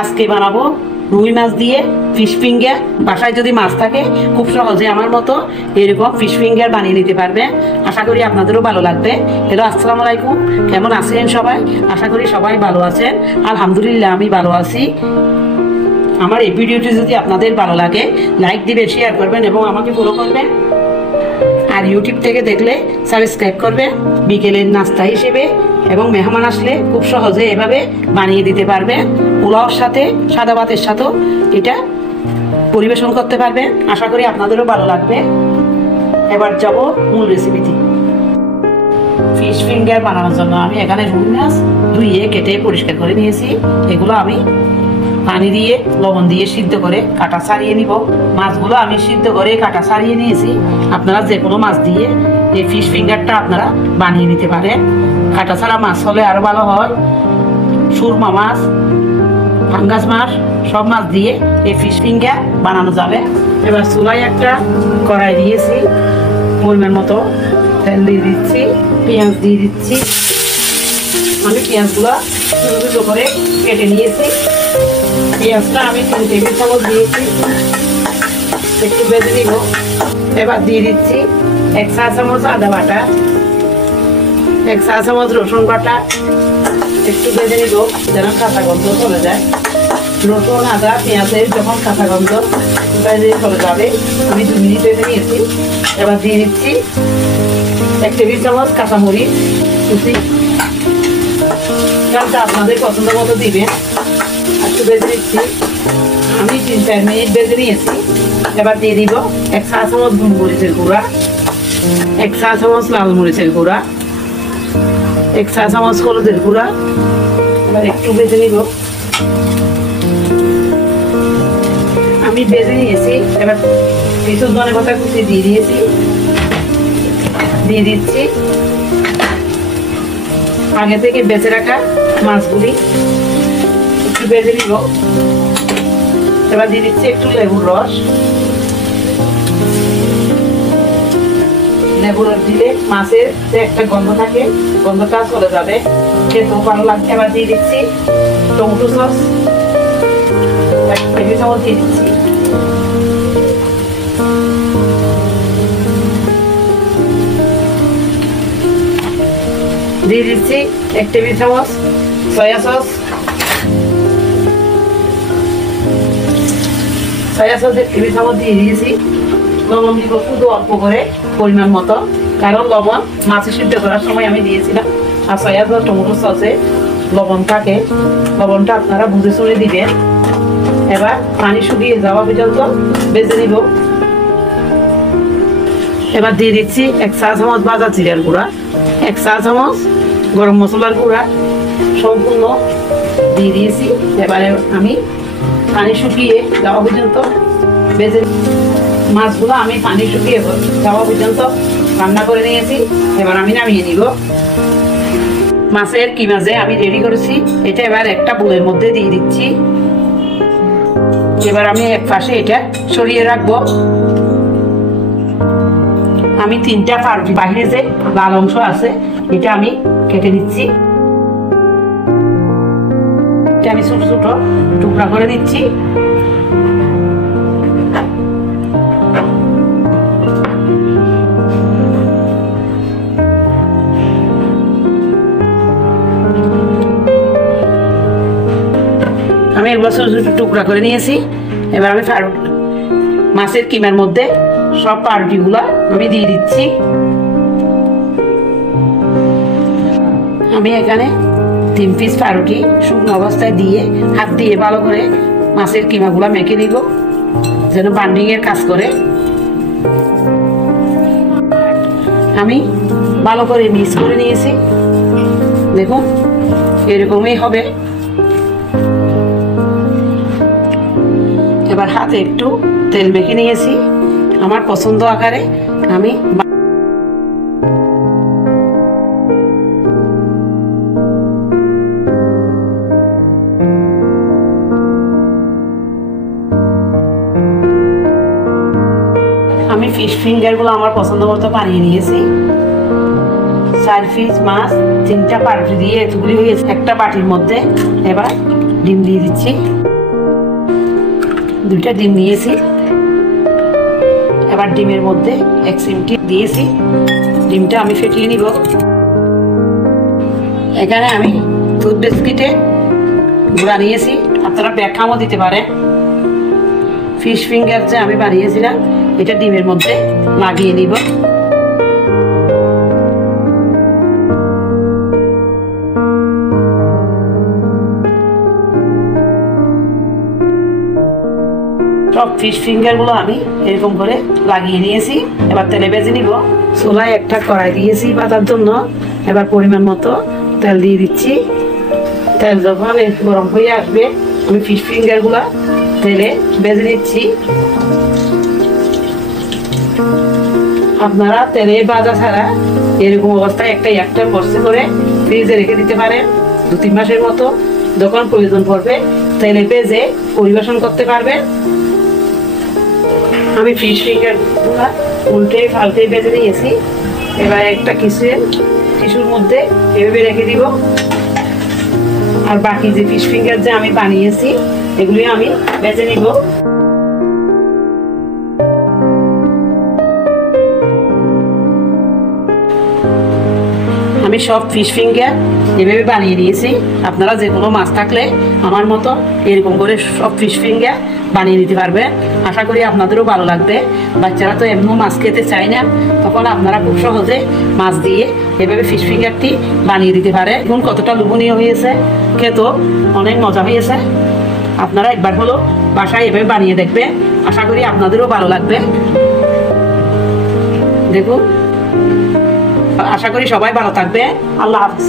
আজকে বানাবো রুই মাছ দিয়ে ফিশ ফিঙ্গার। বাসায় যদি মাছ থাকে খুব সহজে আমার মতো এরকম ফিশ ফিঙ্গার বানিয়ে নিতে পারবে। আশা করি আপনাদেরও ভালো লাগবে। হ্যালো, আসসালামু আলাইকুম, কেমন আছেন সবাই? আশা করি সবাই ভালো আছেন। আলহামদুলিল্লাহ আমি ভালো আছি। আমার এই ভিডিওটি যদি আপনাদের ভালো লাগে লাইক দিবেন, শেয়ার করবেন এবং আমাকে ফলো করবেন। আর ইউটিউব থেকে দেখলে সাবস্ক্রাইব করবেন বিকেলের নাস্তা হিসেবে, এবং মেহমান আসলে খুব সহজে এভাবে বানিয়ে দিতে পারবেন। পোলাওর সাথে, সাদা ভাতের সাথেও এটা পরিবেশন করতে পারবেন। আশা করি আপনাদেরও ভালো লাগবে। এবার যাব মূল রেসিপিতে। ফিশ ফিঙ্গার বানানোর জন্য আমি এখানে রুই মাছ ধুইয়ে কেটে পরিষ্কার করে নিয়েছি। এগুলো আমি পানি দিয়ে লবণ দিয়ে সিদ্ধ করে কাটা ছাড়িয়ে নিব। মাছগুলো আমি সিদ্ধ করে কাটা ছাড়িয়ে নিয়েছি। আপনারা যে কোনো মাছ দিয়ে এই ফিশ ফিঙ্গারটা আপনারা বানিয়ে নিতে পারেন। কাটা ছাড়া মাছ হলে আরও ভালো হয়। সুরমা মাছ, ফাঙ্গাস মাছ, সব মাছ দিয়ে এই ফিশ ফিঙ্গার বানানো যাবে। এবার চুলায় একটা কড়াই দিয়েছি, পরিমাণ মতো তেল দিয়ে দিচ্ছি, পেঁয়াজ দিয়ে দিচ্ছি। আমি পেঁয়াজগুলো ছোটো ছোটো করে কেটে নিয়েছি। পেঁয়াজটা আমি 3 টেবিল চামচ দিয়েছি, একটু ভেজে নিব। এবার দিয়ে দিচ্ছি 1 চা চামচ আদা বাটা, 1 চা চামচ রসুন বাটা। একটু ভেজে নিব যেন কাঁচা গন্ধ চলে যায়। রসুন, আদা, পেঁয়াজের যখন কাঁচা গন্ধ ভেজে চলে যাবে, আমি 2 মিনিট ভেজে নিয়েছি। এবার দিয়ে দিচ্ছি 1 টেবিল চামচ কাঁচামরিচ কুচি। চালটা আপনাদের পছন্দ মতো দিবেন। একটু ভেজে দিচ্ছি, আমি 3-4 মিনিট ভেজে নিয়েছি। এবার দিয়ে দিব 1 চা চামচ মরিচের গুঁড়া, 1 চা চামচ লাল মরিচের গুঁড়া, 1 চা চামচ হলুদের গুঁড়া। এবার একটু ভেজে নিব। আমি ভেজে নিয়েছি। এবার কিছু ধনেপাতা কুচি দিয়ে দিয়েছি, দিয়ে দিচ্ছি আগে থেকে বেঁচে রাখা মাছগুলি। একটু ভেজে নিব। এবার দিয়ে দিচ্ছি একটু লেবুর রস। লেবুর রস দিলে মাছের যে একটা গন্ধ থাকে, গন্ধটা চলে যাবে, খেতেও ভালো লাগবে। এবার দিয়ে দিচ্ছি টমেটো সস, 1 টেবিল চামচ দিয়ে দিচ্ছি। দিয়ে দিচ্ছি 1 টেবিল চামচ সয়া সস, 1 টেবিল চামচ দিয়ে দিয়েছি। লবণ দিব শুধু অল্প করে, পরিমাণ মতো, কারণ লবণ মাছে সিদ্ধ করার সময় আমি দিয়েছিলাম। আর সয়া সস, টমেটো সসে লবণ থাকে, লবণটা আপনারা বুঝে শুনে দিবেন। এবার পানি শুকিয়ে যাওয়া পর্যন্ত ভেজে নিব। এবার দিয়ে দিচ্ছি 1 চা চামচ ভাজা জিরার গুঁড়া, 1 চা চামচ গরম মশলার গুঁড়া সম্পূর্ণ দিয়ে দিয়েছি। এবারে আমি পানি শুকিয়ে যাওয়া পর্যন্ত ভেজে, মাছগুলো আমি পানি শুকিয়ে যাওয়া পর্যন্ত রান্না করে নিয়েছি। এবার আমি নামিয়ে নিব। মাছের কিমা যে আমি রেডি করেছি, এটা এবার একটা বোলের মধ্যে দিয়ে দিচ্ছি। এবার আমি এক পাশে এটা সরিয়ে রাখবো। আমি 3টা পাউরুটি, বাহিরে যে লাল অংশ আছে এটা আমি কেটে নিচ্ছি। এটা আমি ছোট ছোট টুকরা করে দিচ্ছি। আমি এগুলো ছোট ছোট টুকরা করে নিয়েছি। এবার আমি মাছের কিমার মধ্যে সব পাউরুটিগুলো আমি দিয়ে দিচ্ছি। আমি এখানে 3 পিস পাউরুটি শুকনো অবস্থায় দিয়ে হাত দিয়ে ভালো করে মাছের কিমাগুলো মেখে দিব, যেন বান্ডিং এর কাজ করে। আমি ভালো করে মিক্স করে নিয়েছি। দেখুন এরকমই হবে। এবার হাতে একটু তেল মেখে নিয়েছি আমার পছন্দ আকারে। আমি ফিশ ফিঙ্গারগুলো আমার পছন্দ মতো বানিয়ে নিয়েছি। 4 পিস মাছ, 3টা পাউরুটি দিয়ে এতগুলি হয়েছে একটা বাটির মধ্যে। এবার ডিম দিয়ে দিচ্ছি। 2টা ডিম নিয়েছি। এবার ডিমের মধ্যে 1 চিমটি দিয়েছি। ডিমটা আমি ফেটিয়ে নিব। এখানে আমি দুধ বিস্কিটে গুঁড়া নিয়েছি, আপনারা ব্যাখামও দিতে পারেন। ফিশ ফিঙ্গার যে আমি বানিয়েছিলাম এটা ডিমের মধ্যে লাগিয়ে নিব। সব ফিশ ফিঙ্গার গুলো আমি এরকম করে লাগিয়ে নিয়েছি। এবার তেলে ভেজে নিব। চুলায় একটা কড়াই দিয়েছি ভাজার জন্য। এবার পরিমাণ মতো তেল দিয়ে দিচ্ছি। তেল যখন গরম হয়ে আসবে আমি ফিশ ফিঙ্গার গুলা তেলে ভেজে নিচ্ছি। আপনারা তেলে ভাজা ছাড়া এরকম অবস্থায় একটা বস্তা করে ফ্রিজে রেখে দিতে পারেন 2-3 মাসের মতো। যখন প্রয়োজন পড়বে তেলে ভেজে পরিবেশন করতে পারবেন। আমি ফিশ ফিঙ্গার গুলা উল্টে পাল্টে ভেজে নিয়েছি। এবার একটা টিস্যুর মধ্যে এভাবে রেখে দিব। আর বাকি যে ফিশ ফিঙ্গার যে আমি বানিয়েছি এগুলি আমি ভেজে নিব। আমি সব ফিশ ফিঙ্গার এভাবে বানিয়ে নিয়েছি। আপনারা যে কোনো মাছ থাকলে আমার মতো এরকম করে সব ফিশ ফিঙ্গার বানিয়ে নিতে পারবেন। আশা করি আপনাদেরও ভালো লাগবে। বাচ্চারা তো এমনও মাছ খেতে চায় না, তখন আপনারা খুব সহজে মাছ দিয়ে এভাবে ফিশ ফিঙ্গারটি বানিয়ে দিতে পারে। এখন কতটা লোভনীয় হয়েছে, খেতেও অনেক মজা হয়েছে। আপনারা একবার হলো বাসায় এভাবে বানিয়ে দেখবেন। আশা করি আপনাদেরও ভালো লাগবে। দেখুন, আশা করি সবাই ভালো থাকবে। আল্লাহ হাফেজ।